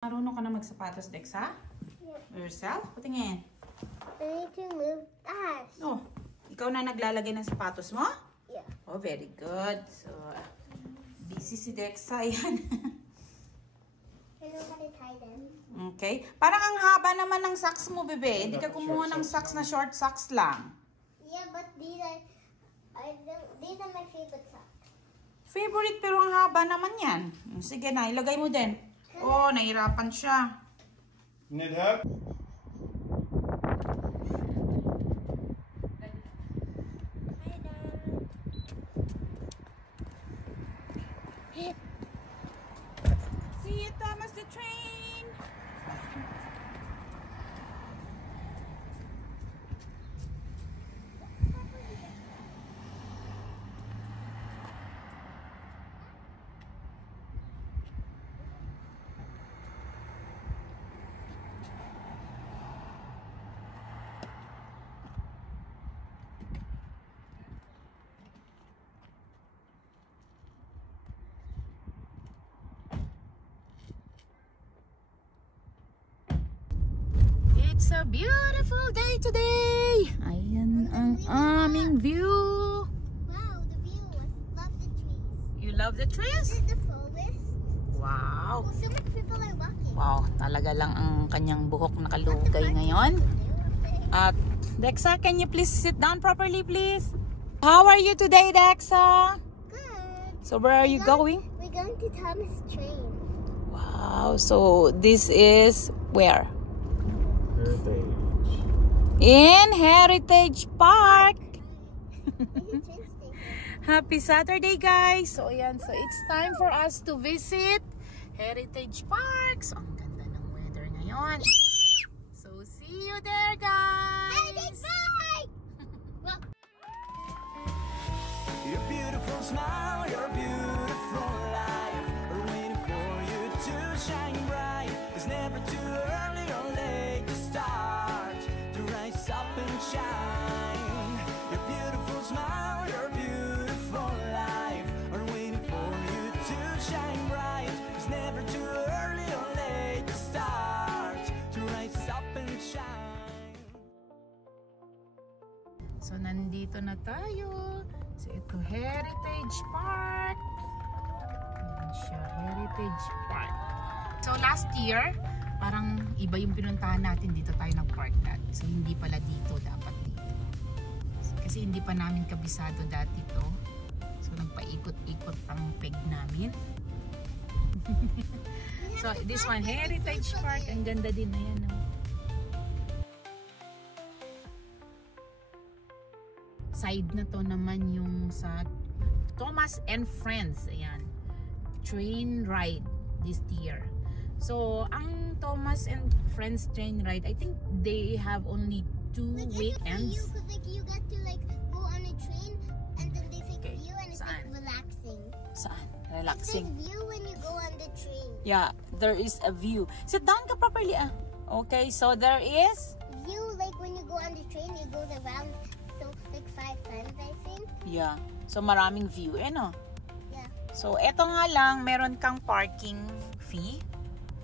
Marunong ka na magsapatos, Dexa? Yeah. Yourself? Patingin. I need to move fast. Oh, ikaw na naglalagay ng sapatos mo? Yeah. Oh, very good. So, busy si Dexa. Ayan. I know how to tie them. Okay. Parang ang haba naman ng socks mo, bebe. Hindi ka kumuha ng socks na short socks lang. Yeah, but these are my favorite socks. Favorite, pero ang haba naman yan. Sige na, ilagay mo din. Oh, nahirapan siya. Need help? See you, Thomas the train. It's a beautiful day today. Ayan ang aming view. Wow, the view. Love the trees. You love the trees? This is the forest. Wow. Oh, so much people are walking. Wow, talaga lang ang kanyang buhok nakalugay ngayon. At Dexa, can you please sit down properly, please? How are you today, Dexa? Good. So where are you going? We're going to Thomas Train. Wow, so this is where? Heritage. In Heritage Park. Interesting. Happy Saturday, guys! So, ayan. So, it's time for us to visit Heritage Park. So, ang ganda ng weather ngayon. So, see you there, guys! Heritage Park! Your beautiful smile, your beautiful life are waiting for you to shine bright. It's never too early or late to start, to rise up and shine. Your beautiful smile, your beautiful life are waiting for you to shine bright. It's never too early or late to start, to rise up and shine. So, nandito na tayo. So, ito, Heritage Park. Ayan siya, Heritage Park. So, last year, parang iba yung pinuntahan natin. Dito tayo nag-park dati. So, hindi pala dito, dapat dito. Kasi hindi pa namin kabisado dati to. So, nagpaikot-ikot ang peg namin. So, this one, Heritage Park. Ang ganda din na yan, no? Side na to naman yung sa Thomas and Friends. Ayan. Train ride this year. So, ang Thomas and Friends train ride, I think they have only 2 weekends. Like you get to go on a train and then they take Okay. view and it's Saan? relaxing. Saan? Relaxing. There's view when you go on the train. Yeah, there is a view. Sit down ka properly. Okay, so there is? View when you go on the train, it goes around 5 times, I think. Yeah. So, maraming view. No? Yeah. So, eto nga lang, meron kang parking fee.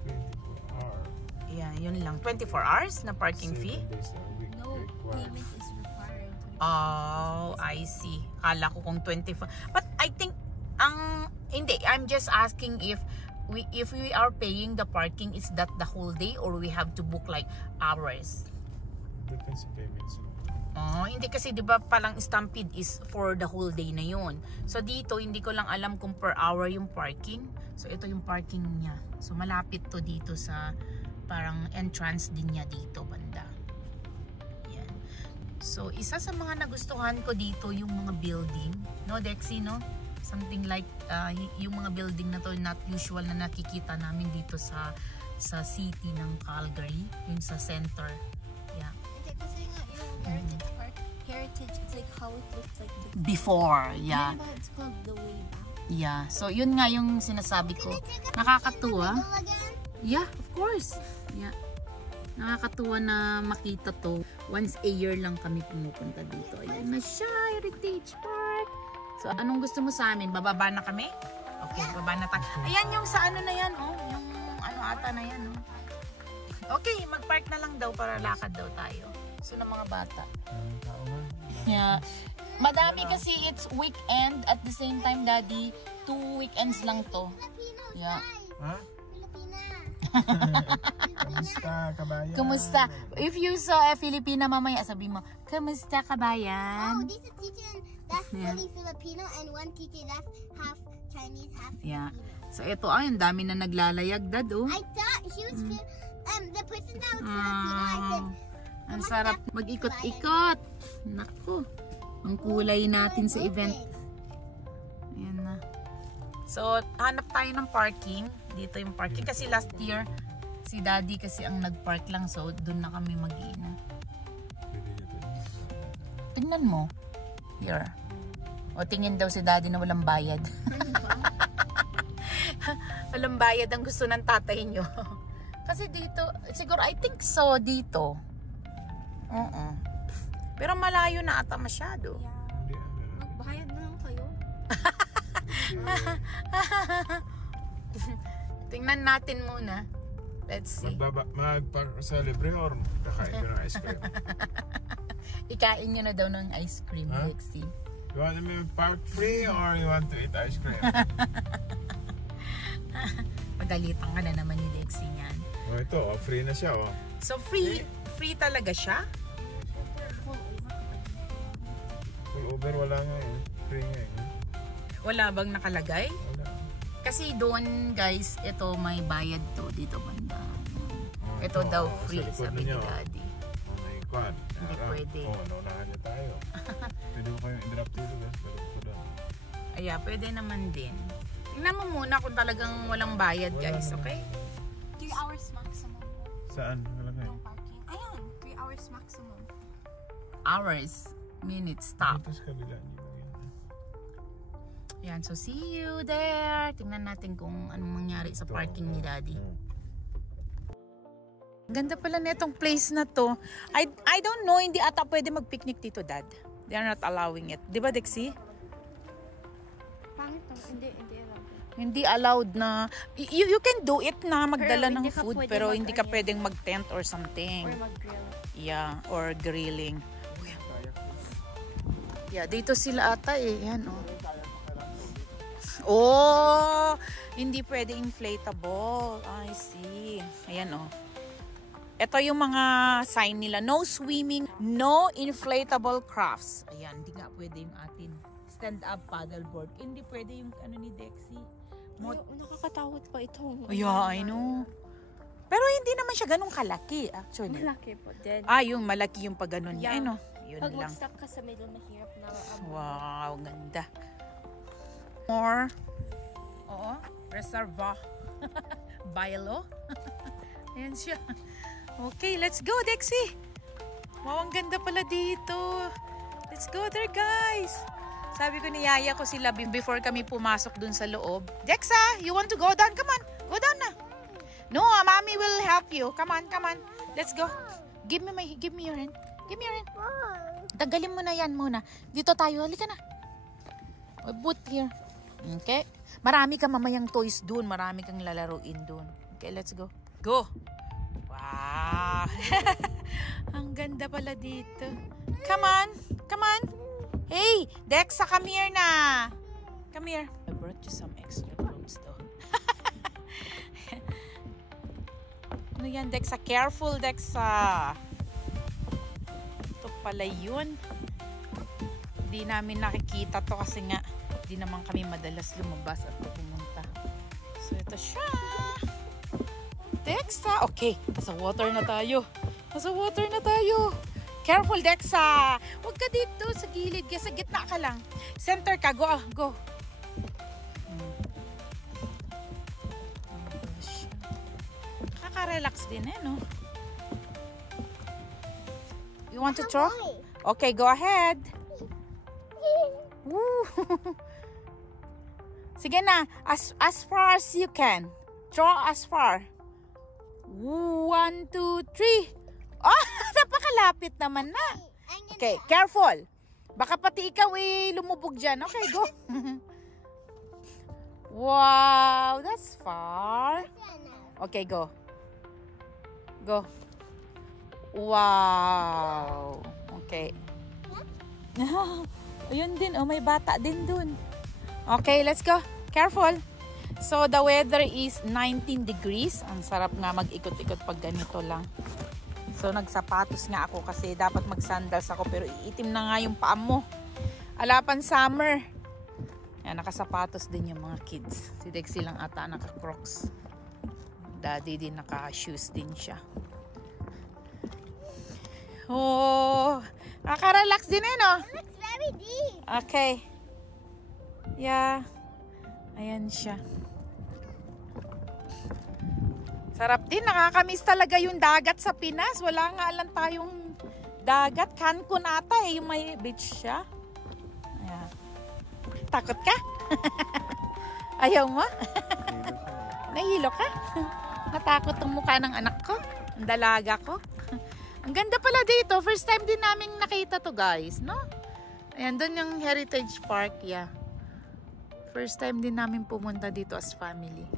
24 hours. Yeah, yun lang. 24 hours na parking 7 fee? days a week. No required. payment is required. Oh, I see. Kala ko kung 24. But I think, hindi, I'm just asking if we are paying the parking, is that the whole day or we have to book like hours? Depends sa payments. Oh, hindi kasi 'di ba palang Stampede is for the whole day na 'yon. So dito hindi ko lang alam kung per hour yung parking. So ito yung parking niya. So malapit to dito sa parang entrance din niya dito banda. Yan. So isa sa mga nagustuhan ko dito yung mga building, no Dexy, no? Something like yung mga building na to not usual na nakikita namin dito sa city ng Calgary, yung sa center. Yeah. Kasi nga yung Heritage Park, Heritage, it's like how it looked like Before, yeah. Diba it's called the way back? Yeah. So, yun nga yung sinasabi ko. Nakakatuwa. Go again? Yeah, of course. Yeah. Nakakatuwa na makita to. Once a year lang kami pumupunta dito. Ayan na siya, Heritage Park. So, anong gusto mo sa amin? Bababa na kami? Okay, baba na tayo. Ayan yung sa ano na yan, oh. Yung ano ata bata na yan, no? Okay, mag-park na lang daw para lakad daw tayo. So, ng mga bata. Tao nga. Yeah. Madami kasi it's weekend at the same time, Daddy. 2 weekends lang to. Filipino, Yeah. Ha? Filipina. Kamusta, kabayan? Kumusta? If you saw a Filipina mamaya, sabi mo, kamusta Oh, kabayan? this is teacher that's fully Filipino and one teacher that's half Chinese, half Yeah. Filipino. So, ito ay, ang dami na naglalayag, Dad, oh. I thought she was the person that was Filipino. I said, Ang sarap mag-ikot-ikot. Naku. Ang kulay natin sa event. Ayan na. So, hanap tayo ng parking. Dito yung parking. Kasi last year, si Daddy kasi ang nag-park lang. So, doon na kami mag-iina. Tingnan mo. Here. O, tingin daw si Daddy na walang bayad. Walang bayad ang gusto ng tatay nyo. Kasi dito, siguro, I think so, dito. Oo. Pero malayo na ata masyado. Yeah. Magbayad na lang kayo. Tingnan natin muna. Let's see. Mag-park sa libre or kakain ka ng ice cream? Ikain nyo na daw ng ice cream, Huh? Lexi. You want to be park free or you want to eat ice cream? Pagalitan ka na naman ni Lexi niyan. Oh, ito, free na siya, oh. So, free talaga siya? Full Uber, wala nga eh. Free nga eh. Wala bang nakalagay? Wala. Kasi doon, guys, ito may bayad to dito banda. Oh, Ito daw oh, free, sa likod sabi ni ninyo. Daddy. Oh, may kwan. Hindi Harap. pwede. Oh, naunahan niya tayo. Pwede mo kayong i-drop dito, guys. Pero ko doon. Aya, pwede naman din. Tingnan mo muna kung talagang walang bayad, guys, okay? 3 hours maximum. Saan? Nakalagay? Yung parking. Ayan, 3 hours maximum. Hours, minutes, stop. Dito sa kabila. Hindi mo yan. Yan, so see you there. Tingnan natin kung anong mangyari sa parking ni Daddy. Ganda pala na itong place na to. I don't know, hindi ata pwede mag-picnic dito, Dad. They are not allowing it. Di ba, Dexie? Pangit to. Hindi alam. Hindi allowed na... You can do it na magdala Pero ng hindi ka food, pwede pero hindi ka mag-ano. pwedeng mag-tent or something. Or mag-grill. Yeah, or grilling. Yeah, dito sila ata eh. Yan, oh. Oh! Hindi pwede inflatable. I see. Ayan, oh. Ito yung mga sign nila. No swimming, no inflatable crafts. Ayan, hindi nga pwede yung atin. Stand-up paddleboard. Hindi pwede yung ano ni Dexie. Nakakatakot pa itong... Yeah, I know. Pero hindi naman siya ganun kalaki, actually. Malaki po. Then, Yung malaki yung pag ganun niya. Yeah. Ano? Yun pag lang. mag-stuck ka sa middle, mahirap na... Wow, ganda. More. Oo. Reserva. Bailo. Ayan siya. Okay, let's go, Dexie. Wow, ang ganda pala dito. Let's go there, guys. Sabi ko ni Yaya ko sila before kami pumasok dun sa loob. Dexa, you want to go down? Come on. Go down na. No, Mommy will help you. Come on, come on. Let's go. Give me your hand. Give me your hand. Tanggalin mo na yan muna. Dito tayo. Halika na. Put here. Okay. Marami kang mamayang toys dun. Marami kang lalaruin dun. Okay, let's go. Go. Wow. Ang ganda pala dito. Come on. Come on. Hey, Dexa, come here na. Come here. I brought you some extra clothes though. Ano yan, Dexa? Careful, Dexa. Ito pala yun. Hindi namin nakikita to kasi nga hindi naman kami madalas lumabas at pumunta. So, ito siya. Dexa. Okay, nasa water na tayo. Nasa water na tayo. Careful, Dexa. Huwag ka dito sa gilid. Sa gitna ka lang. Center ka. Go. Go. Nakaka-relax din eh, no? You want to throw? Okay, go ahead. Woo. Sige na. As far as you can. Throw as far. 1, 2, 3. Oh, napakalapit naman na. Okay, careful. Baka pati ikaw lumubog dyan. Okay, go. Wow, that's far. Okay, go. Go. Wow. Okay. Ayun din. Oh, may bata din dun. Okay, let's go. Careful. So, the weather is 19 degrees. Ang sarap nga mag-ikot-ikot pag ganito lang. So, nagsapatos nga ako kasi dapat mag-sandals ako. Pero iitim na nga yung paa mo. Alapan summer. Yan, nakasapatos din yung mga kids. Si Dexy lang ata naka-crocs. Daddy din naka-shoes din siya. Oh, nakaka-relax din eh, no? It's very deep. Okay. Yeah. Ayan siya. Sarap din. Nakakamiss talaga yung dagat sa Pinas. Wala nga lang tayong dagat. Cancun ata eh. Yung may beach siya. Ayan. Takot ka? Ayaw mo? Nahilo ka? Natakot ang mukha ng anak ko. Ang dalaga ko. Ang ganda pala dito. First time din namin nakita to, guys. No? Ayan, doon yung Heritage Park. Yeah. First time din namin pumunta dito as family.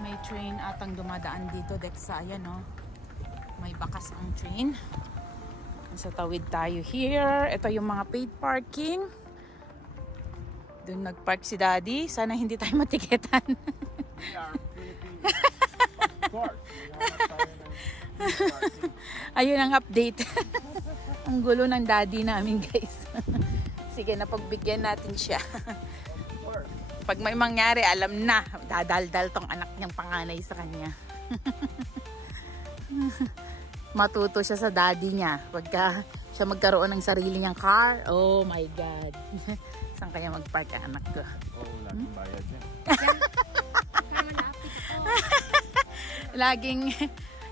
May train atang dumadaan dito, Dexa. Ayan, no? May bakas ang train. So, tawid tayo here. Ito yung mga paid parking. Doon nagpark si Daddy. Sana hindi tayo matiketan. Ayun ang update. Ang gulo ng Daddy namin, guys. Sige, napagbigyan natin siya. Pag may mangyari, alam na. Dadaldal tong anak niyang panganay sa kanya. Matuto siya sa daddy niya. Pagka siya magkaroon ng sarili niyang car, oh my God. Saan kaya magpark ang anak ko? Oh, laking bayad yan. Laging,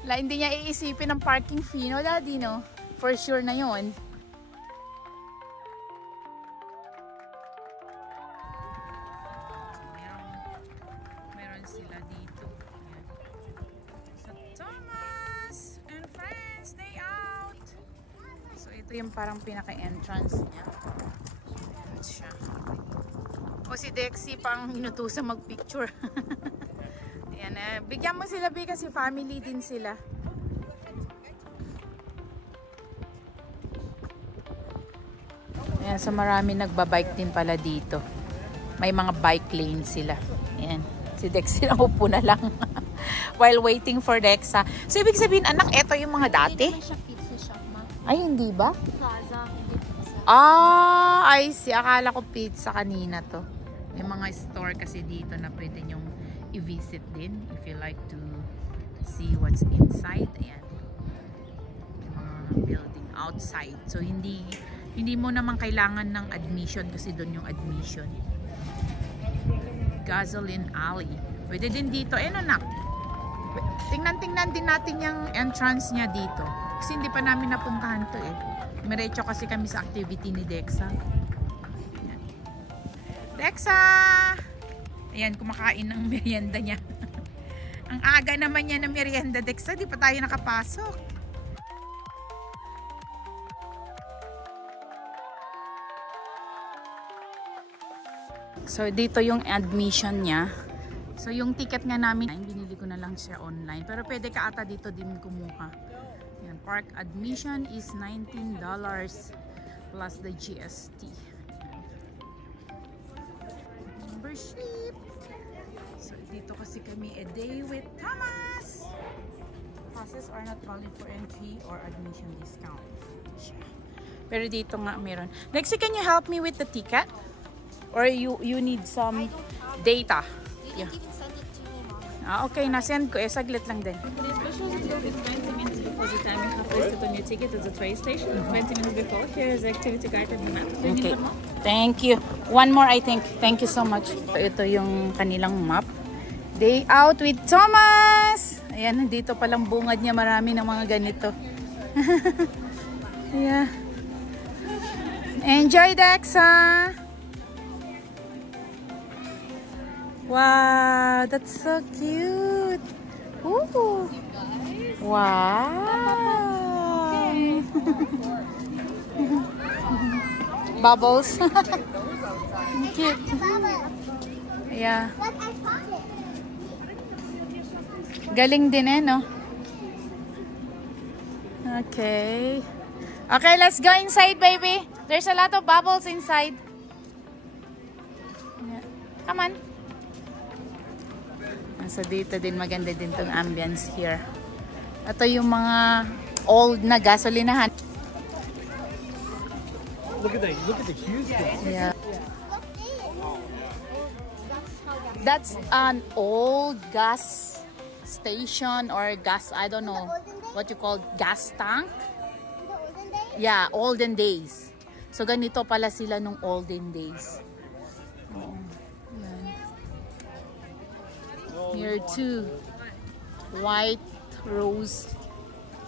hindi niya iisipin ang parking fee, no, Daddy, no? For sure na yun. Meron sila dito. So, Thomas and friends, day out! So, ito yung parang pinaka-entrance niya. Ayan siya. O si Dexy pang inutusan mag-picture. Ayan, bigyan mo sila, B, kasi family din sila. Ayan, so marami nagbabike din pala dito. May mga bike lane sila. Ayan, si Dexy naupo na lang. While waiting for Dexa. So, ibig sabihin, anak, eto yung mga dati? Hindi naman siya pizza shop, ma. Ay, hindi ba? Plaza, hindi pizza. Ah, I see. Akala ko pizza kanina to. May mga store kasi dito na pwede nyong i-visit din if you like to see what's inside. Ayan. Yung mga building outside. So, hindi mo naman kailangan ng admission kasi doon yung admission. Gasoline Alley. Pwede din dito. Eh, no, nak. Tingnan din natin yung entrance niya dito. Kasi hindi pa namin napuntahan to eh. Miretso kasi kami sa activity ni Dexa. Ayan. Dexa! Ayan, kumakain ng merienda niya. Ang aga naman niya ng merienda, Dexa. Di pa tayo nakapasok. So, dito yung admission niya. So, yung ticket nga namin, binili ko na lang siya online. Pero pwede ka ata dito din kumuha. Yan, park admission is $19 plus the GST. Membership. So, dito kasi kami a day with Thomas. Passes are not valid for entry or admission discount. Pero dito nga meron. Lexi, can you help me with the ticket? Or you need some data? You Yeah. can even send it to me, mom. Okay, na-send ko. Saglit lang din. The special window is 20 minutes before the time you have listed on your ticket at the train station. 20 minutes before, here is the activity guide and the map. Do you need Okay. one more? Thank you. One more, I think. Thank you so much. So, ito yung kanilang map. Day out with Thomas! Ayan, dito palang bungad niya. Marami ng mga ganito. Yeah. Enjoy, Dexa! Wow, that's so cute. Ooh. Wow. Bubbles. Cute. Yeah. Look, I found it. Galing din eh, no? Okay. Okay, let's go inside, baby. There's a lot of bubbles inside. Yeah. Come on. So dito din maganda din tong ambience here. Ito yung mga old na gasolinahan. Look at the huge one. Yeah. That's an old gas station or gas, I don't know what you call gas tank. Yeah, olden days. So ganito pala sila nung olden days. Oh, yan. Here too. White rose.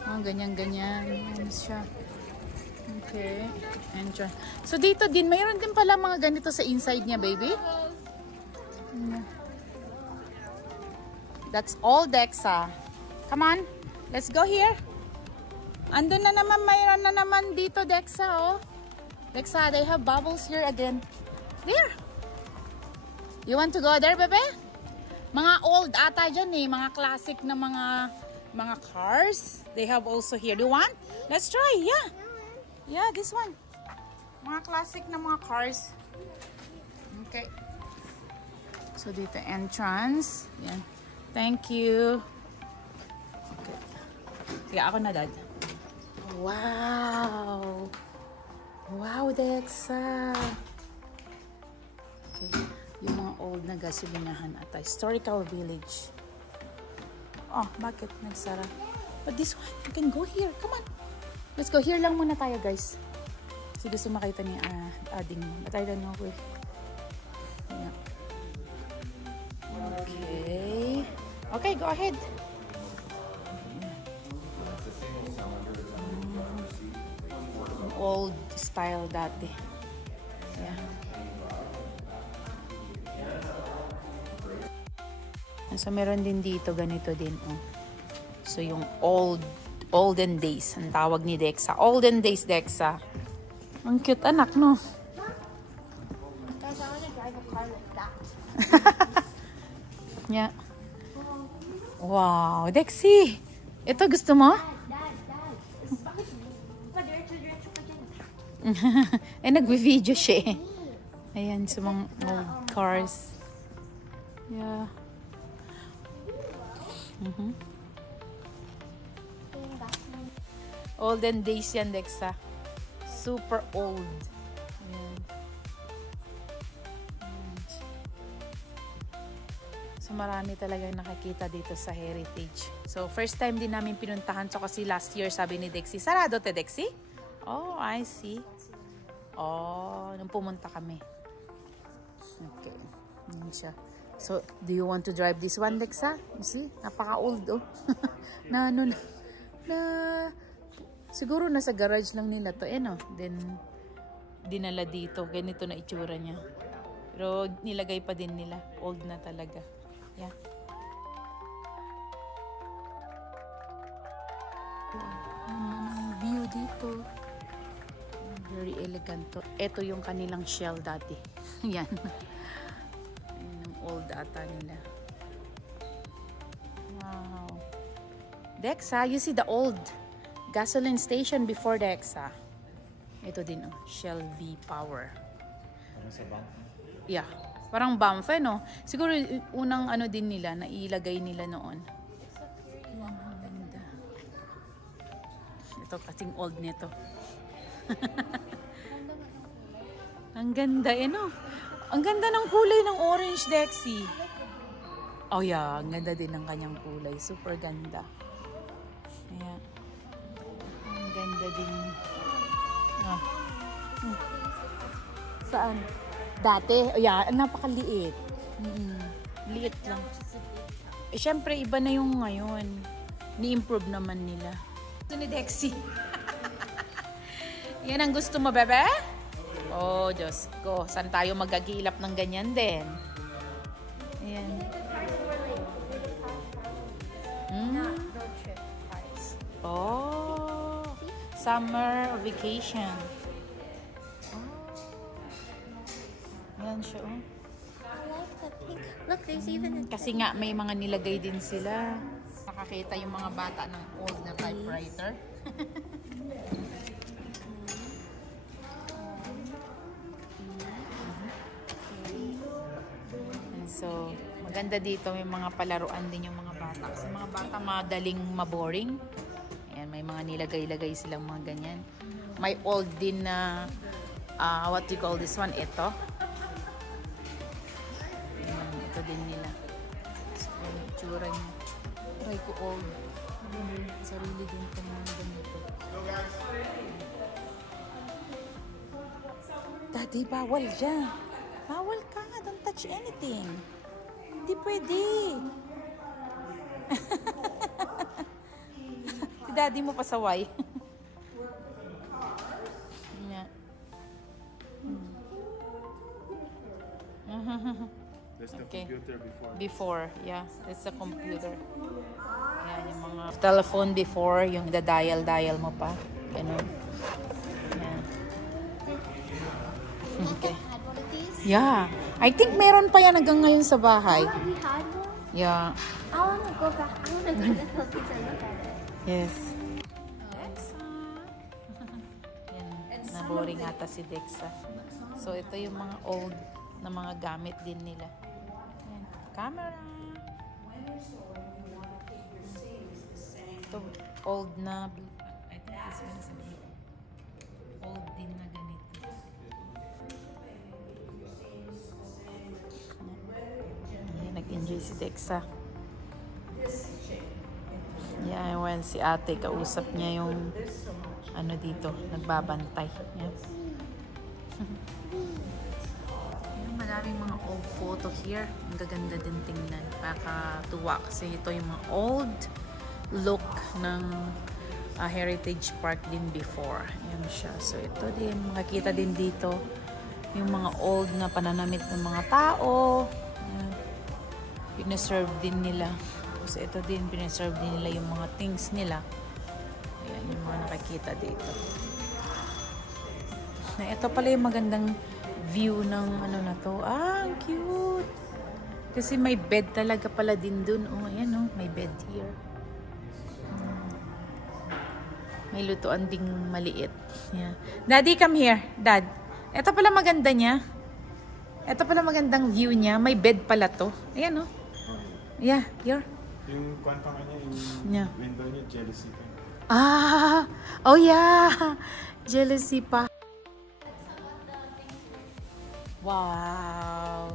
Oh, ganyan-ganyan. Yan siya. Okay. Entrance. So dito din, mayroon din pala mga ganito sa inside niya, baby. That's all Dexa. Come on. Let's go here. Andun na naman, mayroon na naman dito, Dexa, oh. Dexa, they have bubbles here again. There. You want to go there, bebe? Mga old ata dyan eh. Mga classic na mga cars. They have also here. Do you want? Let's try, yeah. Yeah, this one. Mga classic na mga cars. Okay. So dito, entrance. Yan. Thank you. Okay. Sige, ako na, Dad. Wow! Wow, Dexa! Okay. Yung mga old na gasolinahan at historical village. Oh, bakit nagsara? But this one, you can go here. Come on. Let's go. Here lang muna tayo, guys. Kasi gusto makita ni Ading mo. But I don't know if... Yeah. Okay. Okay, go ahead. Old style dati. Yeah. So meron din dito ganito din, oh. So yung olden days ang tawag ni Dexa. Olden days, Dexa. Ang cute anak, no? Guys, I want to drive a car like that. Yeah. Wow, Dexy. Ito gusto mo? Bakit? Diretso ka dyan. Eh, nagbe-video siya eh. Ayan, sa mga old cars. Yeah. Olden days yan, Dexa. Super old. Ayan. So, marami talaga nakakita dito sa Heritage. So, first time din namin pinuntahan. So, kasi last year, sabi ni Dexy, sarado te, Dexy? Oh, I see. Oh, nung pumunta kami. Okay. Yan siya. So, do you want to drive this one, Dexa? You see? Napaka-old, oh. Siguro nasa garage lang nila to, eh, no? Then, dinala dito. Ganito na itsura niya. Pero, nilagay pa din nila. Old na talaga. Yeah. Ang view dito. Very elegant to. Ito yung kanilang shell dati. Yan. Yan ang old ata nila. Wow. Dexa, you see the old gasoline station before Dexa. Ito din, oh. Shell V Power. Yeah. Parang Banff, eh, no? Siguro unang ano din nila, nailagay nila noon. Yan, ang ganda. Ito, kasing old nito. Ang ganda, eh, no? Ang ganda ng kulay ng orange, Dexy. Oh, yeah. Ang ganda din ng kanyang kulay. Super ganda. Ayan. Ang ganda din. Ah. Saan? Dati, oh yeah, napakaliit. Liit lang. Eh, syempre, iba na yung ngayon. Ni-improve naman nila. Ito ni Dexy. Yan ang gusto mo, bebe? Oh, Diyos ko. Saan tayo magagilap ng ganyan din? Ayan. Oh, summer vacation. Yan siya, oh. I like the pink. Look, there's even a Kasi nga may mga nilagay din sila. Nakakita yung mga bata ng old na typewriter. And so, maganda dito, may mga palaruan din yung mga bata. Kasi mga bata madaling maboring. Ayan, may mga nilagay-lagay silang mga ganyan. May old din na, what do you call this one? Ito. Ayan, ito din nila. So, yung itsura niya. Try ko old. Sarili din itong mga ganito. Daddy, bawal dyan. Bawal ka. Don't touch anything. Hindi pwede. Si daddy mo pasaway. Yeah. That's the Okay. computer before. Before, yeah. That's the computer. Ayan, yung mga telephone before, yung dial mo pa. Ganun. Ayan. Okay. had one of these. Yeah. I think meron pa yan hanggang ngayon sa bahay. Oh, we had one. Yeah. I want to go back. I want to go to the Philippines and look at it. Yes. Yan, naboring ata si Dexa. So, ito yung mga old na mga gamit din nila. Yan. Camera. Ito, old na, I think this one is old din na ganito. Yan, nag-enjoy si Dexa. Yeah, well, si ate, kausap niya yung ano dito, nagbabantay. Yeah. Maraming mga old photo here. Ang gaganda din tingnan. Nakakatuwa kasi ito yung mga old look ng Heritage Park din before. Ayan siya. So ito din, makikita din dito yung mga old na pananamit ng mga tao. Ayan. Pinaserve din nila. So ito din, pinaserve din nila yung mga things nila. Ayan, yung mga nakikita dito. Na ito pala yung magandang view ng ano na to. Ah, ang cute! Kasi may bed talaga pala din dun. Oh, ayan oh, may bed here. May lutuan ding maliit. Yeah. Daddy, come here. Dad. Ito pala maganda niya. Ito pala magandang view niya. May bed pala to. Ayan oh. Yeah, here. Yung kwantang kanya, yung Yeah. window niya, jealousy pa. Ah! Oh yeah! Jealousy pa. Wow!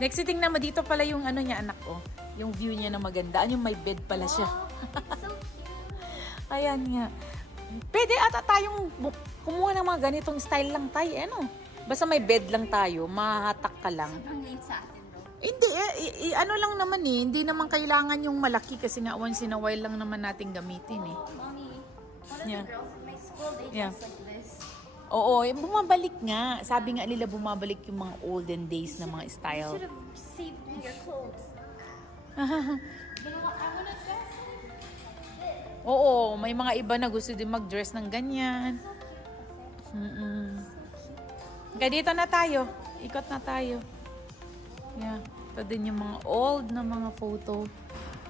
Next, tingnan mo dito pala yung ano niya, anak ko. Yung view niya na maganda. Yung may bed pala siya. So cute. Ayan nga. Pwede ata tayong kumuha ng mga ganitong style lang tayo. Ano? Basta may bed lang tayo. Mahatak ka lang. Ang late sa atin, bro. Hindi, ano lang naman eh. Hindi naman kailangan yung malaki kasi nga once in a while lang naman natin gamitin eh. Mommy, one of Yeah. the girls in my school, they Yeah. dress like this. Oo, yung bumabalik nga. Sabi nga nila bumabalik yung mga olden days na mga You style. should have saved me your clothes. You know what? I want to dress. Oo, may mga iba na gusto din mag-dress ng ganyan. Kaya dito na tayo. Ikot na tayo. Yeah. Ito din yung mga old na mga photo.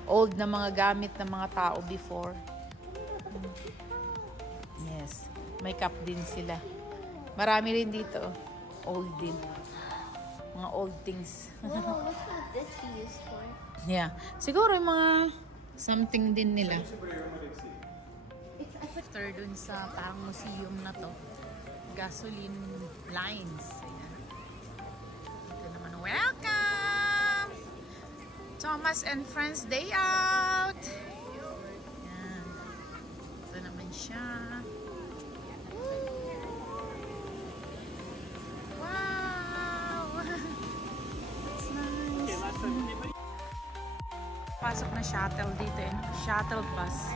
Old na mga gamit ng mga tao before. Yes. May cup din sila. Marami rin dito. Old din. Mga old things. Whoa, what could this be used for? Yeah. Siguro yung mga something din nila. After dun sa parang museum na to, gasoline lines. Ayan. Ito naman, welcome! Thomas and Friends Day Out! Ayan. Ito naman siya. Wow! That's nice. Pasok na shuttle dito eh. Shuttle bus.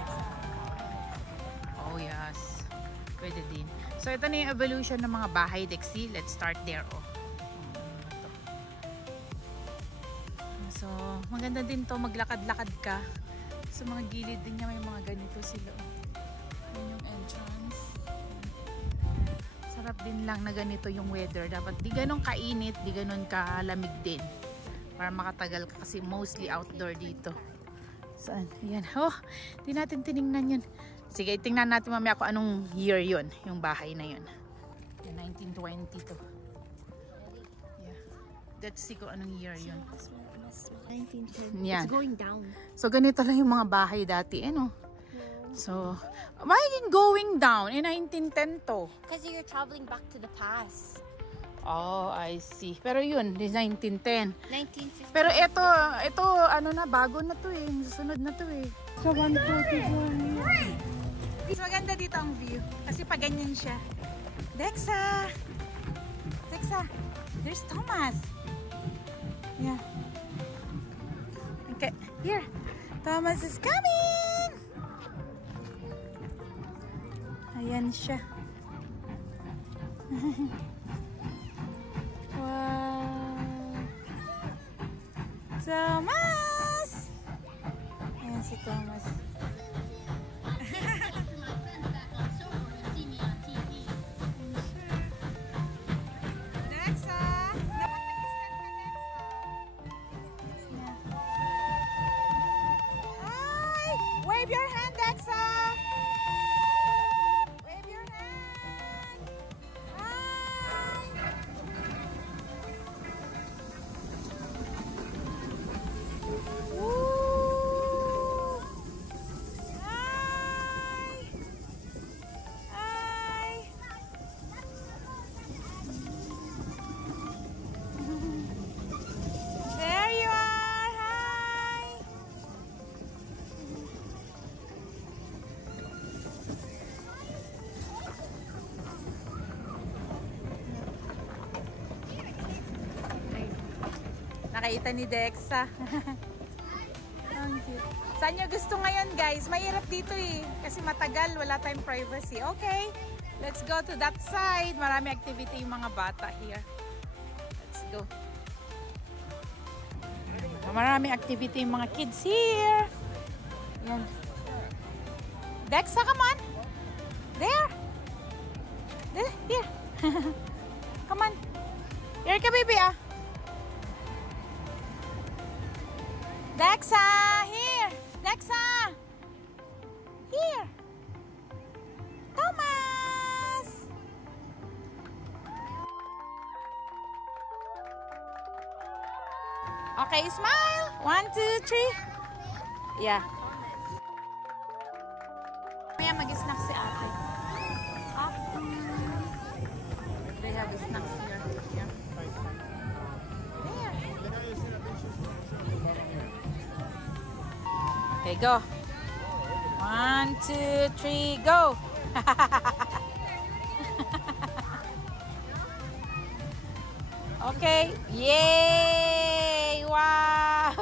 Oh yes. Pwede din. So ito na yung evolution ng mga bahay, Dexy. Let's start there. Oh. Ito. So maganda din to. Maglakad-lakad ka. Sa mga gilid din niya may mga ganito sila. Oh. Yun yung entrance. Sarap Sarap din lang na ganito yung weather. Dapat di ganun kainit, di ganun kalamig din. Para makatagal ka kasi mostly outdoor dito. Saan? Ayan. Oh, di natin tinignan yun. Sige, tingnan natin mamaya kung anong year yun. Yung bahay na yun. 1920 to. Yeah. Let's see kung anong year yun. 1910. Yan. It's going down. So, ganito lang yung mga bahay dati. Ano? So, why going down? In 1910 to. Because you're traveling back to the past. Oh, I see. Pero yun, 1910. 1950. Pero ito, ano na, bago na to eh. Susunod na to eh. So, 141. Mas maganda dito ang view. Kasi pag ganyan siya. Dexa! Dexa! There's Thomas! Yeah. Okay, here. Thomas is coming! Ayan siya. Wow! Thomas! Ayan si Thomas. Dexa! Dapat nag-stand ka, Dexa. Hi! Wave your hand, Dexa! Wave your hand! Hi! Woo! Hi! Hi! There you are! Hi! Nakita ni Dexa. Ang cute. Saan nyo gusto ngayon, guys? Mahirap dito eh. Kasi matagal, wala tayong privacy. Okay, let's go to that side. Marami activity yung mga bata here. Let's go. Marami activity yung mga kids here. Yan. Dexa, come on. There. Here. Come on. Here ka, baby, ah. Dexa, here. Dexa. Here. Thomas. Okay, smile. 1, 2, 3. Yeah. Maya mag-snack si ate. They have snacks here. Yeah. There. Okay, go. 1, 2, 3, go. Okay. Yay! Wow!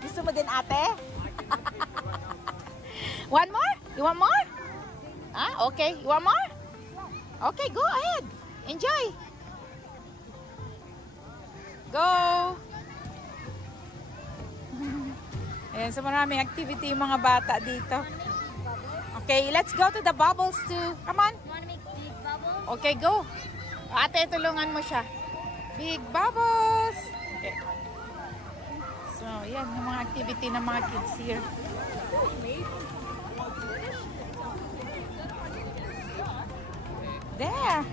Gusto mo din, ate? One more? You want more? Ah, okay. You want more? Okay, go ahead. Enjoy. Go. Ayan, so maraming activity yung mga bata dito. Okay, let's go to the bubbles too. Come on. You want to make big bubbles? Okay, go. Ate, tulungan mo siya. Big bubbles. Okay. So, yan yung mga activity ng mga kids here. There.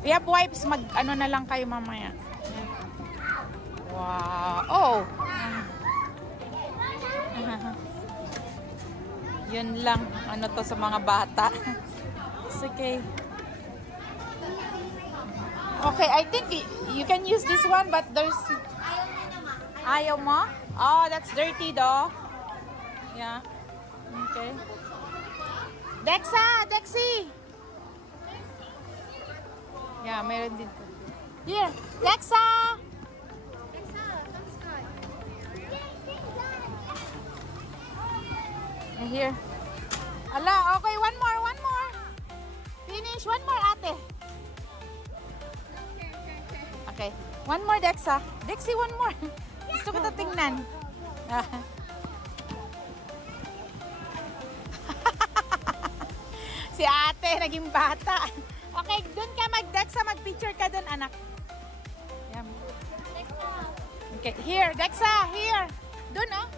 We have wipes. Mag-ano na lang kayo mamaya. Wow. Oh. Yun lang. Ano to sa mga bata. It's okay. Okay, I think you can use this one, but there's... Ayaw mo? Oh, that's dirty though. Yeah. Okay. Dexa! Dexy! Yeah, meron din. Here! Dexa! Here. Ala, okay, one more. Finish, one more, ate. Okay, one more, Dexa. Dexy, one more. Gusto ko ito tingnan. Si ate, naging bata. Okay, dun ka mag-Dexa, mag-picture ka dun, anak. Yan. Okay, here, Dexa, here. Dun, oh.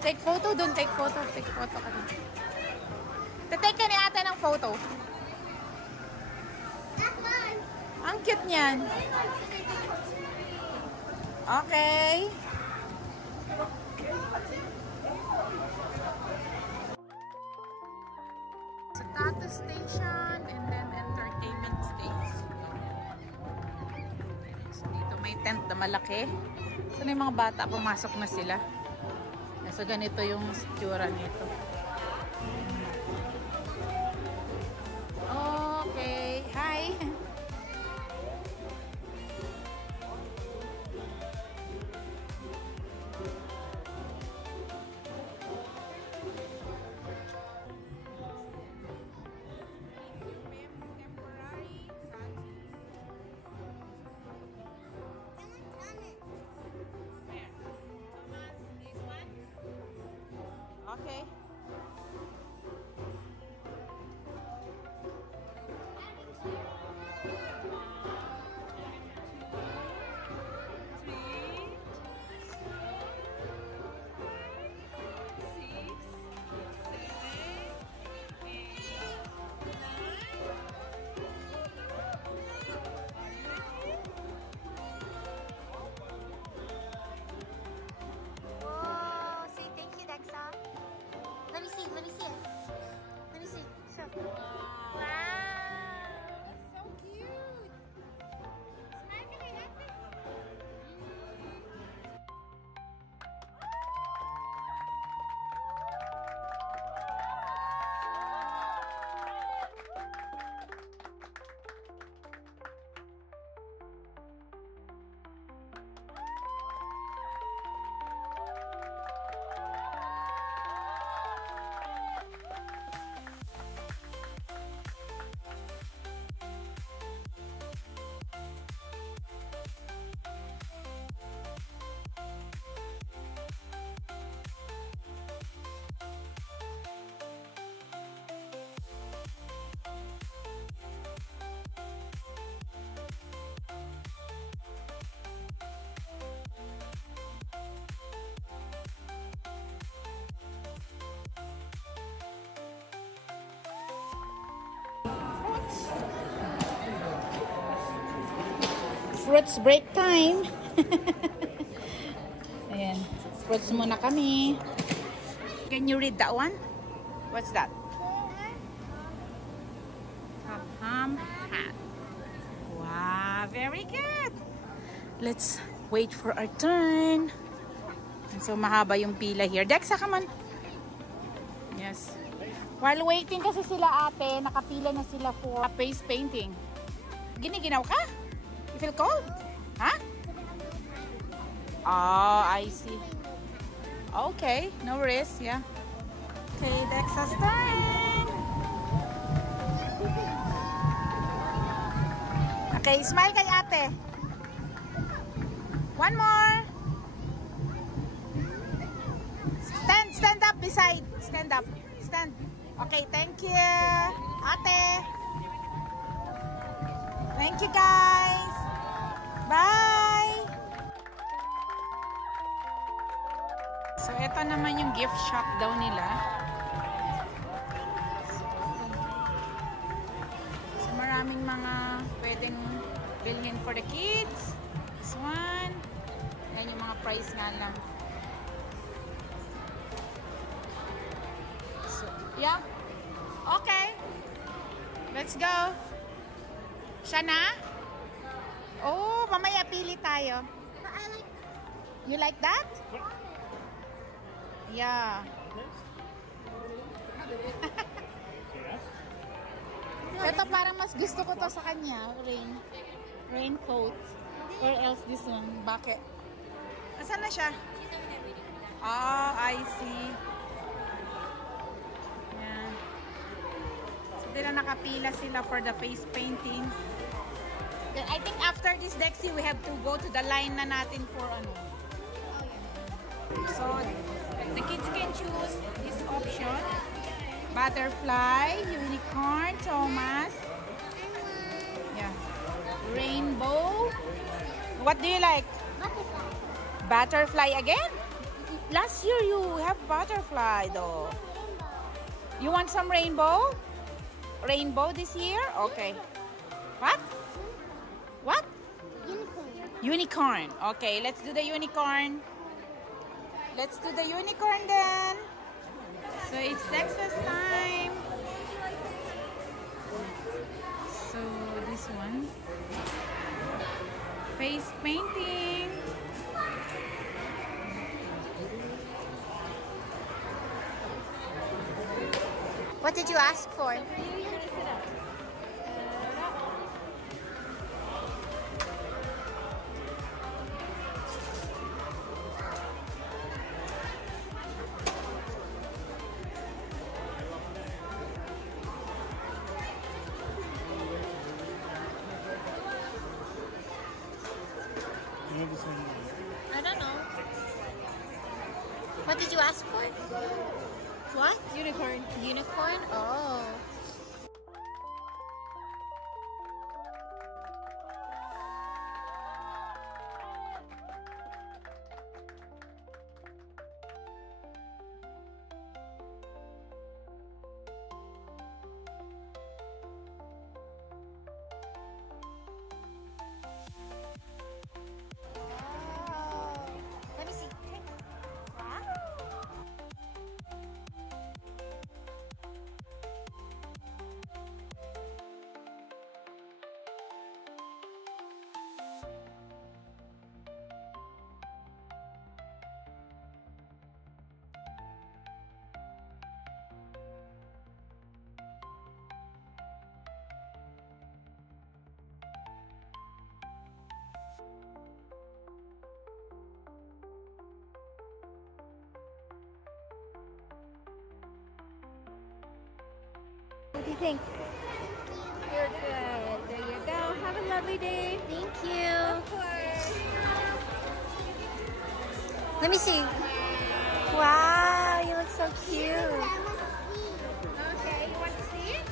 Take photo dun, take photo ka dun. Tatake ka ni ate ng photo. Ang cute niyan. Okay. So, tattoo station and then entertainment stage. So, dito may tent na malaki. So, yung mga bata, pumasok na sila. So, ganito yung itsura nito. Okay. Hi. Okay. Whoa, say thank you, Dexa. Let me see it. Let me see. Show. Wow. That's so cute. Smile ka kay ate. Fruits break time. Ayan. Fruits muna kami. Can you read that one? What's that? Ham hat. Wow, very good. Let's wait for our turn. So mahaba yung pila here. Dexa, come on. Yes. While waiting kasi sila ate, nakapila na sila for face painting. Giniginaw ka? You feel cold? Huh? Oh, I see. Okay, no worries. Yeah. Okay, Dexa's turn. Okay, smile kay ate. One more. Stand up beside. Stand up. Stand. Okay, thank you. Ate. Thank you, guys. Bye. So, ito naman yung gift shop daw nila. So, maraming mga pwedeng bilhin for the kids. This one. Yan yung mga price nga lang. So, yeah. Okay. Let's go. Siya na? Oh, mamaya pili tayo. But I like You like that? Yeah. Ito parang mas gusto ko to sa kanya. Raincoat. Or else this one. Bakit? Asan na siya? Oh, I see. Yan. So, dila nakapila sila for the face painting. Then, I think after this, Dexy, we have to go to the line na natin for ano. So, the kids can choose this option. Butterfly, unicorn, Thomas. Yeah. Rainbow. What do you like? Butterfly again? Last year you have butterfly though. You want some rainbow? Rainbow this year? Okay. What? What? Unicorn. Okay, let's do the unicorn. Let's do the unicorn then. So it's Texas time. So this one. Face painting. What did you ask for? I don't know. What did you ask for? What? Unicorn. Unicorn? Oh. Let me see. Wow. What do you think? You're good. There you go. Have a lovely day. Thank you. Of course. Let me see. Wow, you look so cute. Okay, you want to see it?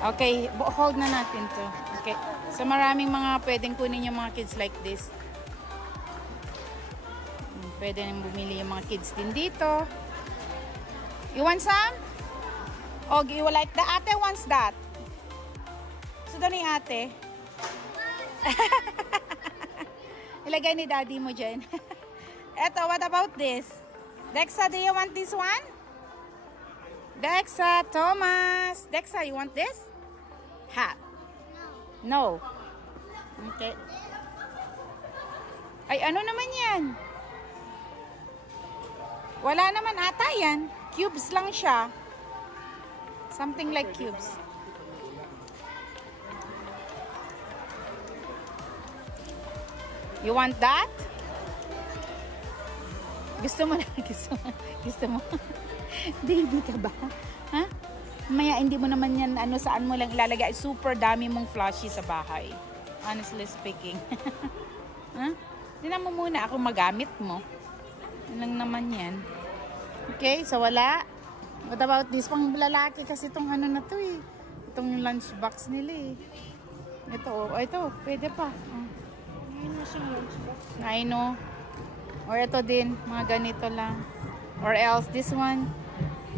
Okay, hold na natin to. Okay. So maraming mga pwedeng kunin yung mga kids like this. Pwede nang bumili yung mga kids din dito. You want some? Oh, you like that? Ate wants that. So, doon yung ate. Ilagay ni daddy mo dyan. Eto, what about this? Dexa, do you want this one? Dexa, Thomas. Dexa, you want this? Hat. No. Okay. Ay, ano naman yan? Wala naman ata yan. Cubes lang siya. Something like cubes. You want that? Gusto mo na? Gusto mo? Baby ka ba? Ha? Maya hindi mo naman yan saan mo lang ilalagay. Super dami mong flushy sa bahay. Honestly speaking. Ha? Tingnan mo muna ako magamit mo. Yan lang naman yan. Okay, so wala. What about this? Pang lalaki kasi itong na to eh. Itong lunchbox nila eh. Ito, ito, pwede pa. I know. Or ito din, mga ganito lang. Or else this one,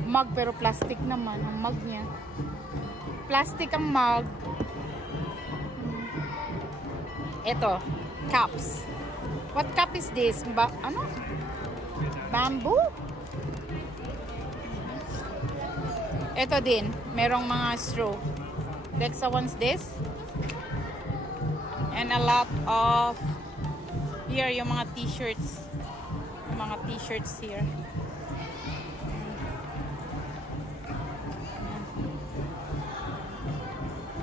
mug pero plastic naman. Ang mug niya. Plastic ang mug. Ito, cups. What cup is this? Bamboo? Ito din, merong mga straw. Dexa wants this. And a lot of here, yung mga t-shirts. Yung mga t-shirts here.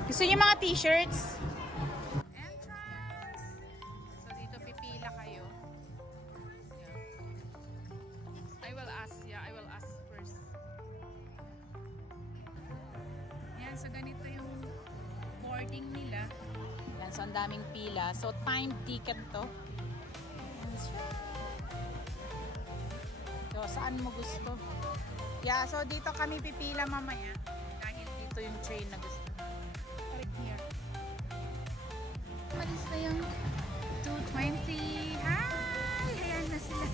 Gusto niyo mga t-shirts? Entrance! So dito pipila kayo. I will ask first. Yan, so ganito yung boarding nila. Yan, so ang daming pila. So timed ticket to. So So, saan mo gusto? Yeah, so dito kami pipila mamaya. Dahil dito yung train na gusto. Right here. Malis na yung 220. Hi! Ayan na sila.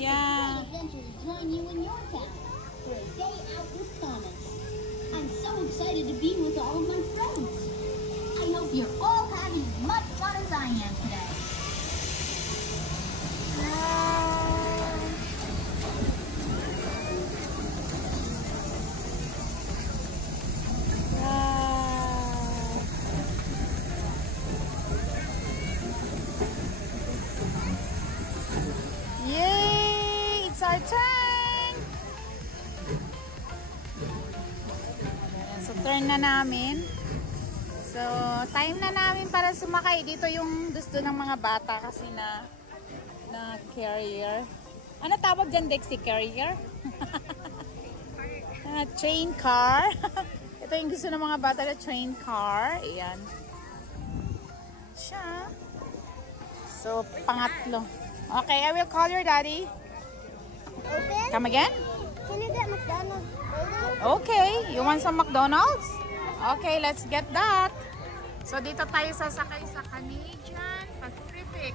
Yeah. Adventure to join you in your town for a day out with comics. I'm so excited to be with all of my friends. I hope you're all having as much fun as I am today. Yay! It's our turn! So, turn na namin. So, time na namin para sumakay. Dito yung gusto ng mga bata kasi na carrier. Ano tawag dyan, Dexy? Carrier? Train car. Ito yung gusto ng mga bata na train car. Ayan. Siya. So, pangatlo. Okay, I will call your daddy. Open? Come again? Can you get McDonald's burger? Okay, you want some McDonald's? Okay, let's get that. So, dito tayo sasakay sa Canadian Pacific.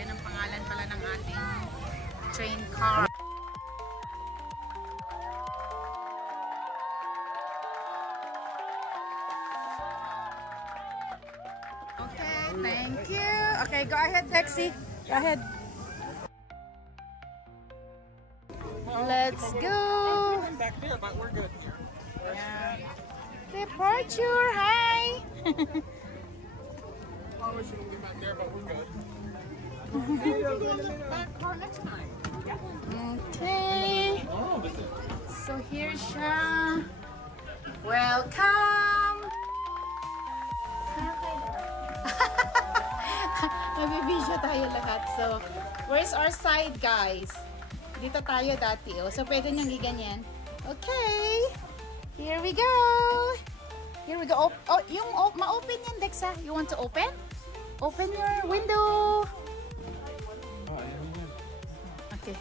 Yan ang pangalan pala ng ating train car. Okay, thank you. Okay, go ahead, Dexy. Go ahead. Let's go. Back there, but we're good here. Yeah. Departure, hi. Probably shouldn't get back there, but we're good. Back car next time. Okay. Oh, this is. So here siya. Welcome. Mabibisyo tayo lahat. So, where's our side, guys? Dito tayo dati, oh. So, pwede niyang giganyan. Okay. Here we go. Here we go. Oh, yung ma-open yan, Dexa. You want to open? Open your window. Oh, yeah. Okay.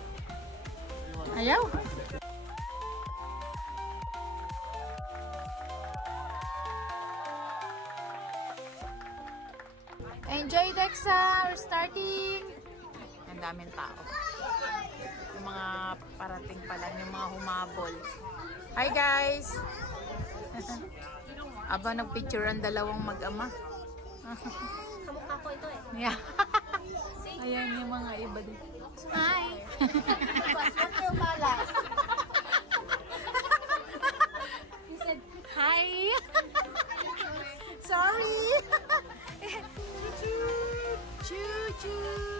Ayaw. Enjoy, Dexa. We're starting. Ang daming tao. Yung mga parating pa lang, yung mga humabol. Hi, guys. Aba, nagpicture ang dalawang mag-ama. Kamukha ko ito eh. Yeah. Ayan yung mga iba din. Hi. He said, hi. Sorry. Choo-choo.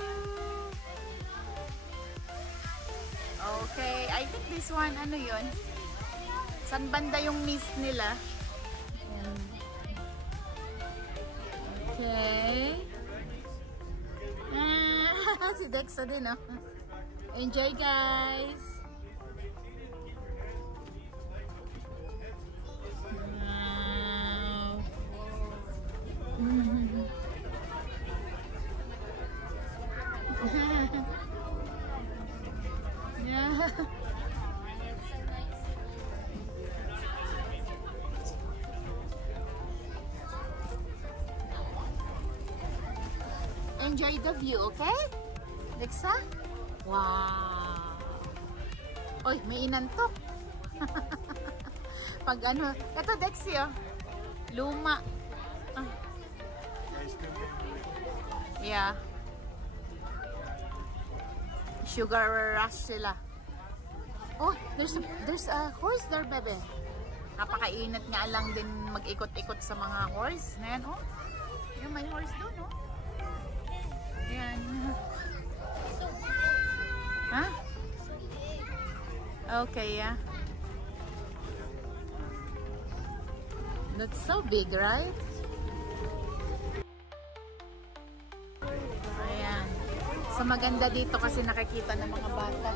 Okay, I think this one, ano yun? San banda yung mist nila? Ayan. Okay. Si Dexa din, oh. Enjoy, guys. Wow. Yeah. Enjoy the view, okay? Dexa? Wow. Oy, may inantok. Pag ano, ito Dexy, oh. Luma. Ah. Yeah. Sugar rush sila. Oh, there's a horse there, bebe. Napakainit nga lang din mag-ikot-ikot sa mga horse. Ayan, oh. Yung may horse doon, oh. Ayan. Ha? Okay, yeah. That's so big, right? Ayan. So maganda dito kasi nakikita ng mga bata.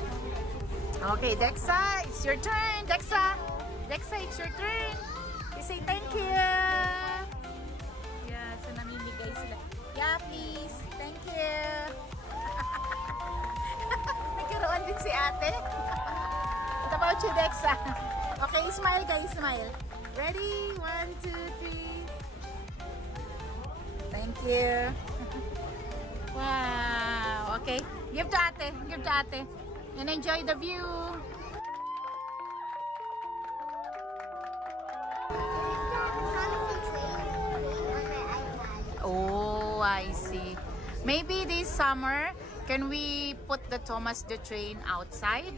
Okay, Dexa, it's your turn. Dexa, it's your turn. You say thank you. Yeah, so namimigay sila. Yeah, please. Thank you. Nagkaroon din si ate. What about you, Dexa? Okay, smile guys, smile. Ready? 1, 2, 3. Thank you. Wow. Okay. Give to ate. Give to ate. And enjoy the view. Oh, I see. Maybe this summer, can we put the Thomas the Train outside?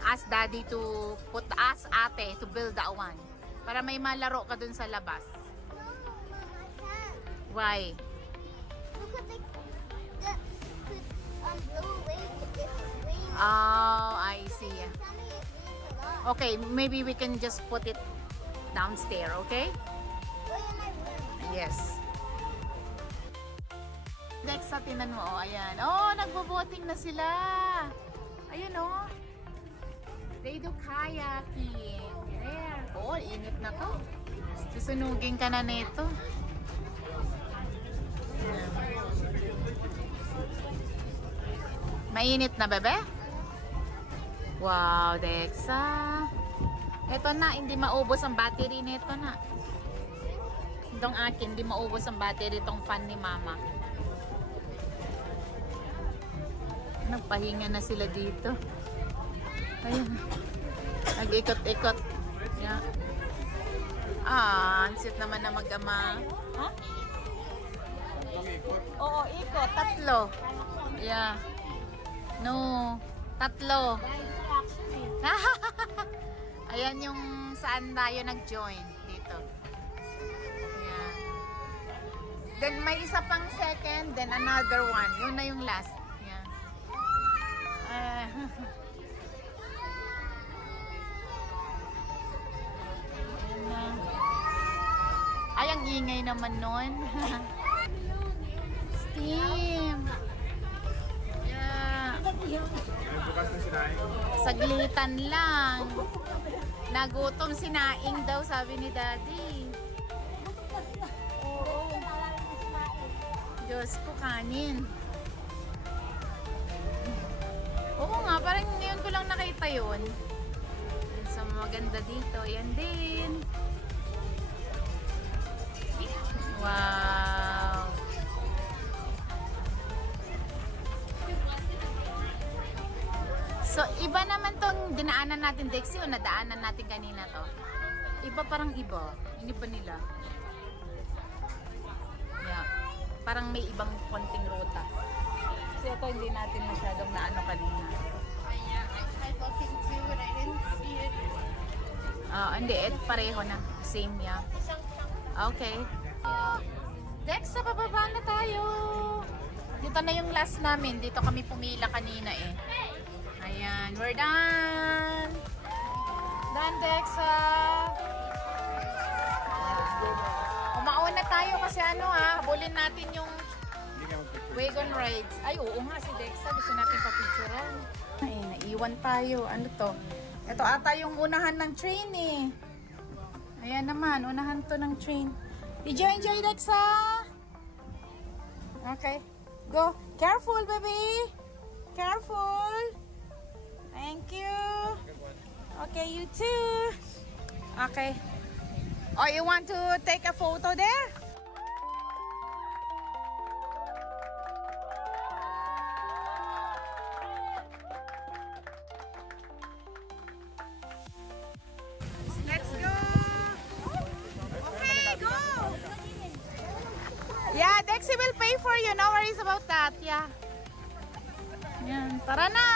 Ask daddy to ask ate to build that one. Para may malaro ka dun sa labas. No, Mom, I can't. Why? Because it could blow away if it's raining. Oh, I see. Tell me it's raining a lot. Okay, maybe we can just put it downstairs, okay? Go in my room. Yes. Next, sa tinan mo, oh, ayan. Oh, nagbo-boating na sila. Ayun, oh. They do kayaking. There. Oh, init na to. Susunugin ka na nito. Mainit na, bebe? Wow, Dexa. Ito na, hindi maubos ang battery nito na. Itong akin, hindi maubos ang battery itong fan ni mama. Nagpahinga na sila dito. Ayun. Nag-ikot-ikot. Yeah. Ang sit naman na mag-ama. Ha? Oo, ikot. 3. Yeah. No. 3. Ayan yung saan tayo nag-join dito. Yeah. Then may isa pang second, then another one. Yun na yung last. Yeah. Ay, ang ingay naman nun. Steam. Yeah. Bukas na sinaing. Saglitan lang. Nagutom si Naing daw, sabi ni Daddy. Oo. Diyos ko, kanin. Oo nga, parang ngayon ko lang nakita yun. Sa maganda dito, yan din. Wow! So, iba naman tong dinaanan natin, Dexy, o nadaanan natin kanina to. Iba, parang iba. Iniba nila. Yeah. Parang may ibang konting ruta. Kasi ito hindi natin masyadong naano kanina. I looking too and I didn't see it. Hindi. Pareho na. Same, yeah. Okay. Dexa, bababa na tayo. Dito na yung last namin. Dito kami pumila kanina eh. Ayan. We're done. Done, Dexa. Umaon na tayo kasi ano habulin natin yung wagon rides. Ay, oo nga si Dexa. Gusto natin papicturean. Ay, naiwan tayo. Ano to? Ito ata yung unahan ng train eh. Ayan naman, unahan to ng train. Did you enjoy, Dexa? Okay. Go. Careful, baby. Careful. Thank you. Okay, you too. Okay. Oh, you want to take a photo there? Let's go. Okay, go. Yeah, Dexy will pay for you. No worries about that. Yeah. Yan, tara na.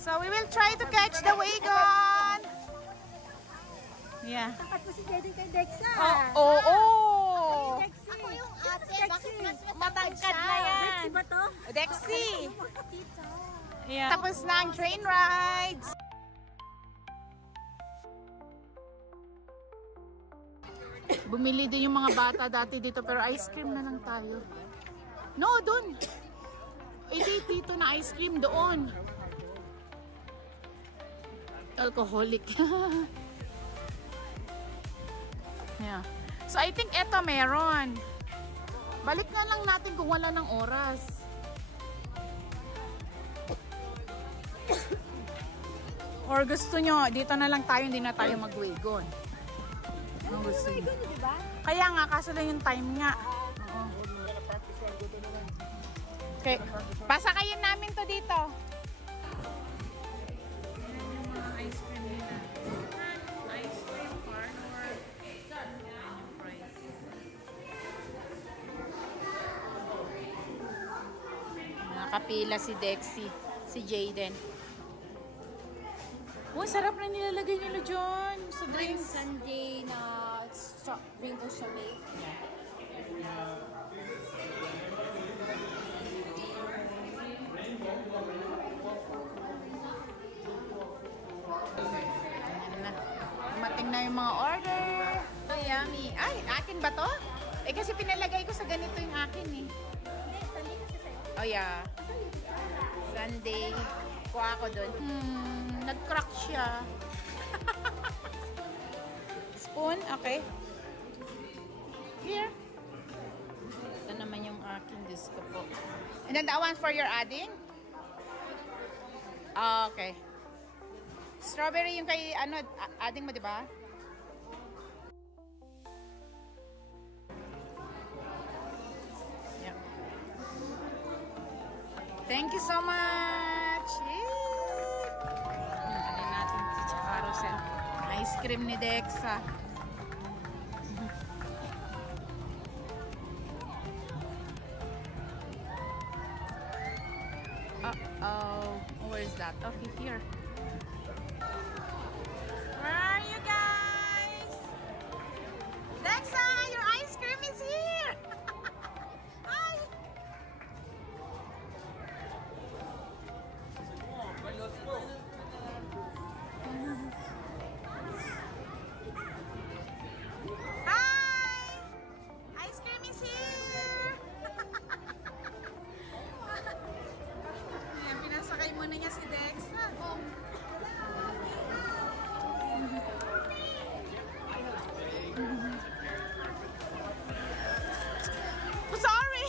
So we will try to catch the wagon. Yeah. Tapat mo si Daddy kay Dexa. Oh. Ako yung ate. Bakit mas Matangkad na yan. Dexy ba to? Dexy. Tita. Yeah. Tapos na ang train rides. Bumili din yung mga bata dati dito pero ice cream na lang tayo. No, doon. Dito na ice cream doon. Alcoholic. Yeah. So I think eto meron. Balik na lang natin kung wala ng oras. Or gusto nyo, dito na lang tayo, hindi na tayo mag-wagon. Ang gusto nyo. Kaya nga, kaso lang yung time nga. Oo. Okay, pasakayin namin to dito. Yung mga ice cream nila. Ice cream car or yung price. Nakapila si Dexy, si Jaden. Oh, sarap na nilalagay nila dyan sa drinks. Sunday na rainbow chalet. Ano na? Dumating na yung mga order. Oh, yummy. Ay, akin ba to? Eh, kasi pinalagay ko sa ganito yung akin eh. Hindi, Sunday kasi sa'yo. Oh, yeah. Sunday. Kuha ako dun. Nag-crack siya. Spoon? Okay. Here. Ito naman yung aking disco po. And then that one for your adding? Ah, okay. Strawberry yung kay, ano, adding mo, di ba? Yeah. Thank you so much. Ano natin sa carousel. Ice cream ni Dexa. Uh-oh. Where's that? Okay, here. Where are you guys? Dexa, your ice cream is here. Hi. Hi! Ice cream is here! Ayan, pinasakay muna niya si Dexa. Oh, sorry!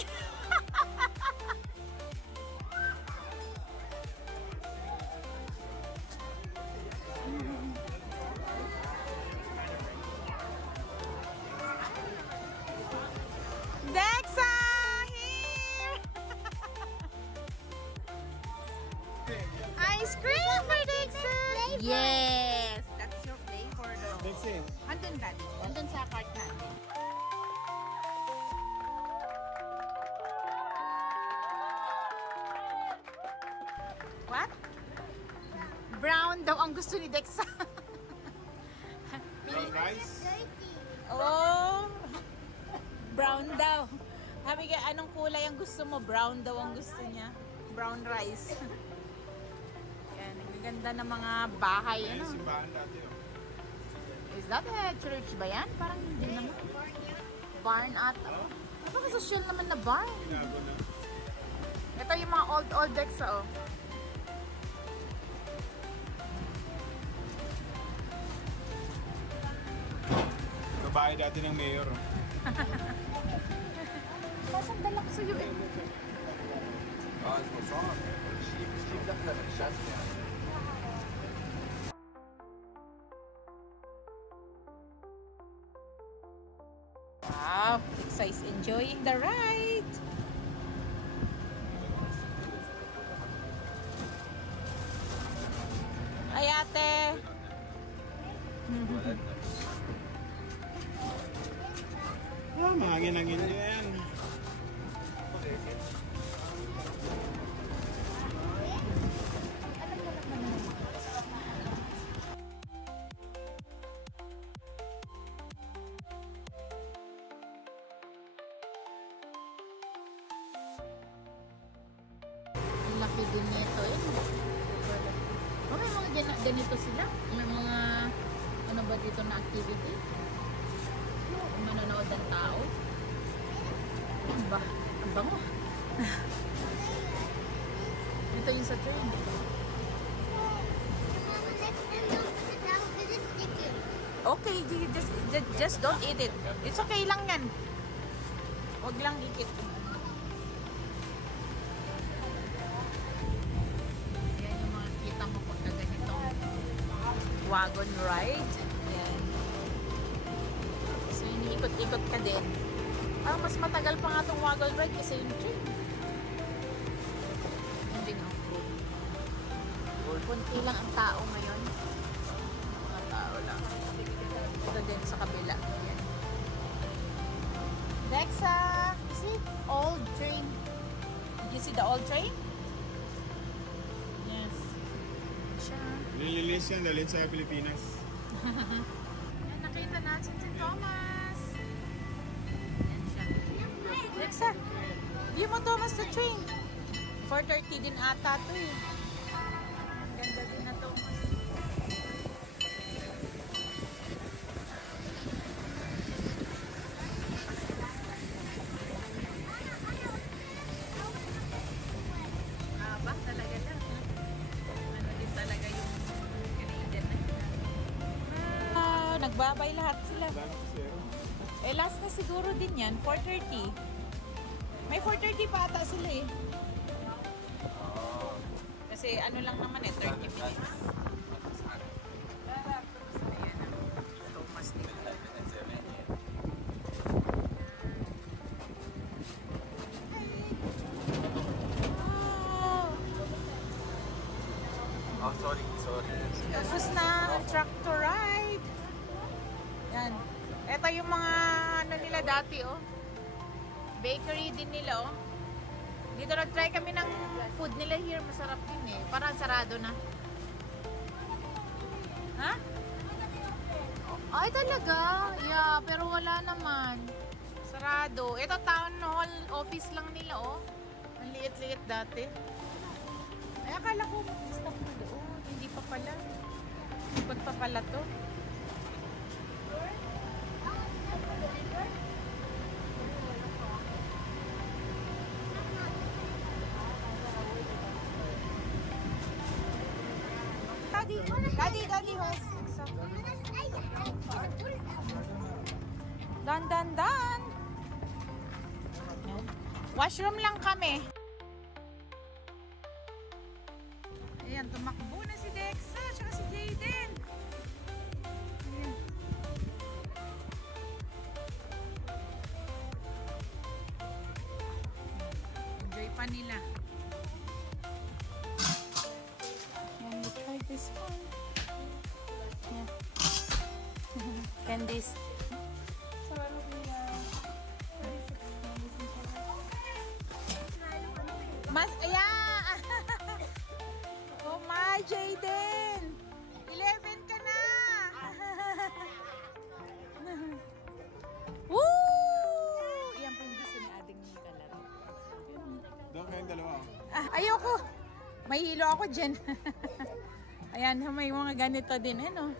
Dexa! Here! Ice cream for Dexa! Yes! That's your flavor though. Dexy. Andun dali. Andun sa cart natin. What? Brown daw ang gusto ni Dexa. Brown rice? Oh! Brown daw. Sabi ka, anong kulay ang gusto mo? Brown daw ang gusto niya. Brown rice. Yan, nagaganda ng mga bahay. Ayan, Ano? simbahan dati. Oh. Is that a church ba yan? Parang hindi naman. Barn ata. Napaka-social naman na barn. Ginago na. Ito yung mga old decks, oh. Babae dati ng mayor. Oh. Sasandal ako sa'yo eh. Wow, Dexa enjoying the ride. Ay ate. Ah, mahangin-hangin yan. Ang laki din nito eh. Oh, may mga ganito sila. May mga ano ba dito na activity? Manonood ng tao. Ba, ang bango. Ito yung sa train. Okay, just don't eat it. It's okay lang yan. Huwag lang ikit. Ayan yung mga kita mo pagka ganitong wagon ride. Ayan. So, iniikot-ikot ka din. Parang mas matagal pa nga itong wagon ride kasi yung train. Hindi nga. Kunti lang ang tao ngayon. Mga tao lang. Ito din sa kabila. Ayan. Dexa! See? Old train. Did you see the old train? Yes. Siya. Nililis yan dalhin sa Pilipinas. Ayan, nakita natin si Thomas. Ayan siya. Dexa! View mo Thomas the train. 4:30 din ata to eh. Ganda din na Thomas. Talaga lang. Ano din talaga yung Canadian na. Nagbabay lahat sila. Eh, last na siguro din yan. 4:30. May 4:30 pa ata sila eh. Kasi ano lang naman eh, 30 minutes. Ayan ang Thomas nila. Oh, sorry. Tapos na ang tractor ride. Yan. Ito yung mga ano nila dati oh. Bakery din nila oh. Dito nag-try kami ng food nila here. Masarap din eh. Parang sarado na. Ha? Ay talaga? Yeah, pero wala naman. Sarado. Ito town hall office lang nila oh. Ang liit-liit dati. Ay, akala ko stop na doon. Hindi pa pala. Ikot pa pala to. Daddy, hold. Dan. Washroom lang kami. Ayan, tumakbo na si Dexa at si Jayden. Ayan. Enjoy pa nila. Ayan, we try this one. Ayan. Candies. Mas, ayan! Oh my, Jayden! 11 ka na! Woo! Iyan po yung gusto ni Ading yung kalaro. Doon kayong dalawa. Ayoko! May hilo ako dyan. Ayan, may mga ganito din. Ano?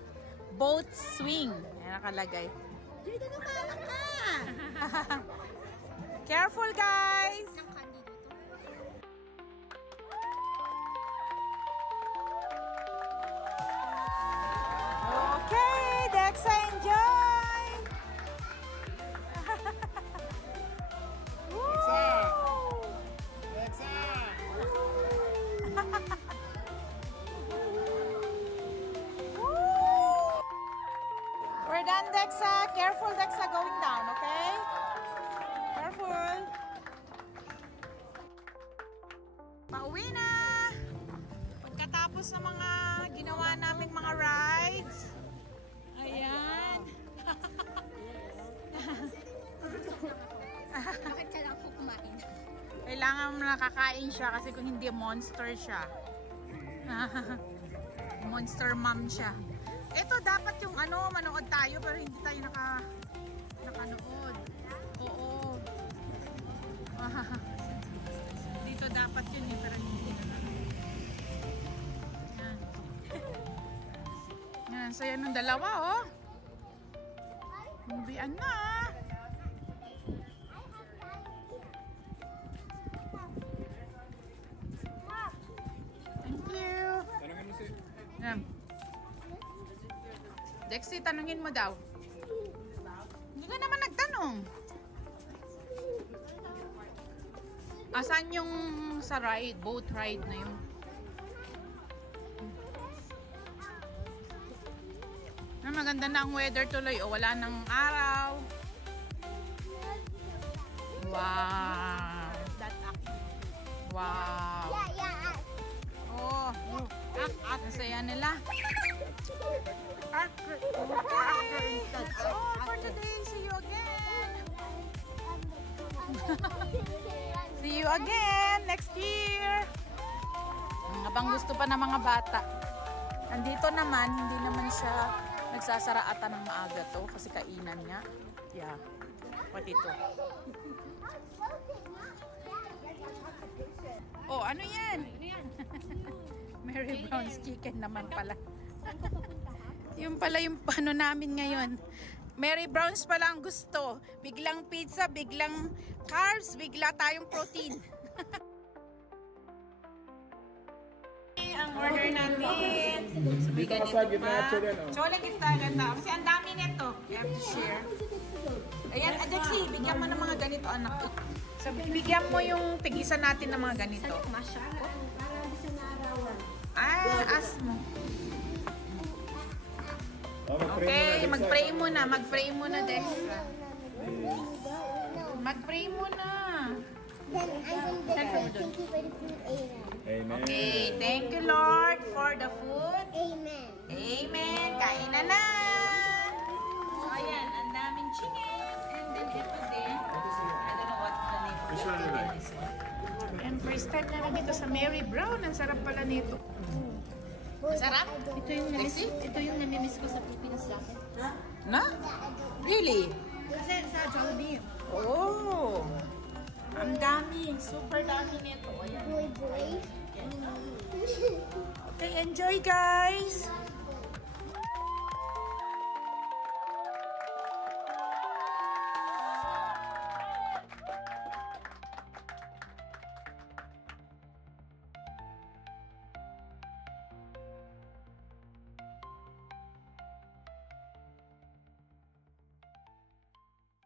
Boat swing. Ayan nakalagay. Jayden, nakalak ka! Careful, guys! Okay, Dexa, enjoy! Dexa! We're done, Dexa. Careful, Dexa, going down, okay? Careful. Pauwi na! Pagkatapos ng mga ginawa namin mga rides. Ayan. Bakit kailangan ko kumain? Kailangan mo nakakain siya kasi kung hindi monster siya. Monster mom siya. Ito dapat yung ano, manood tayo pero hindi tayo nakanood. Oo. Dito dapat yun eh pero hindi na. Yan. Yan, so yan yung dalawa oh. Uwian na. Thank you. Tanungin mo si... Yan. Dexy, tanungin mo daw. Hindi ka naman nagtanong. Asan yung sa ride? Boat ride na yun. Maganda na ang weather tuloy. O, wala nang araw. Wow. Wow. Oh, ang saya nila. Oh, for today. See you again. See you again next year. Habang gusto pa ng mga bata. Andito naman, hindi naman siya nagsasaraatan ng maaga to kasi kainan niya. Yeah. Pati ito. Oh, ano yan? Mary Brown's chicken naman pala. Yung pala yung ano namin ngayon. Mary Brown's pala ang gusto. Biglang pizza, biglang carbs, bigla tayong protein. Ang order natin. Sabi ganito pa. Chola kita ganda. Kasi ang dami nito. You have to share. Ayan, Adexy, bigyan mo ng mga ganito, anak. So, bigyan mo yung tigisan natin ng mga ganito. As mo. Okay, mag-pray muna. Mag-pray muna, Dextra. Mag-pray muna. Then I'm going to thank you for the food. Amen. Okay, thank you, Lord, for the food. Amen. Amen. Kain na na. So, ayan, ang daming chicken. And then ito din. I don't know what the name of it is. And first time na dito sa Mary Brown. Ang sarap pala nito. Masarap? Ito yung namimiss ko sa Pilipinas dati. Na? Really? Kasi sa Jollibee. Oh! Ang dami. Super dami nito. Ayan. Boy. Okay, enjoy guys!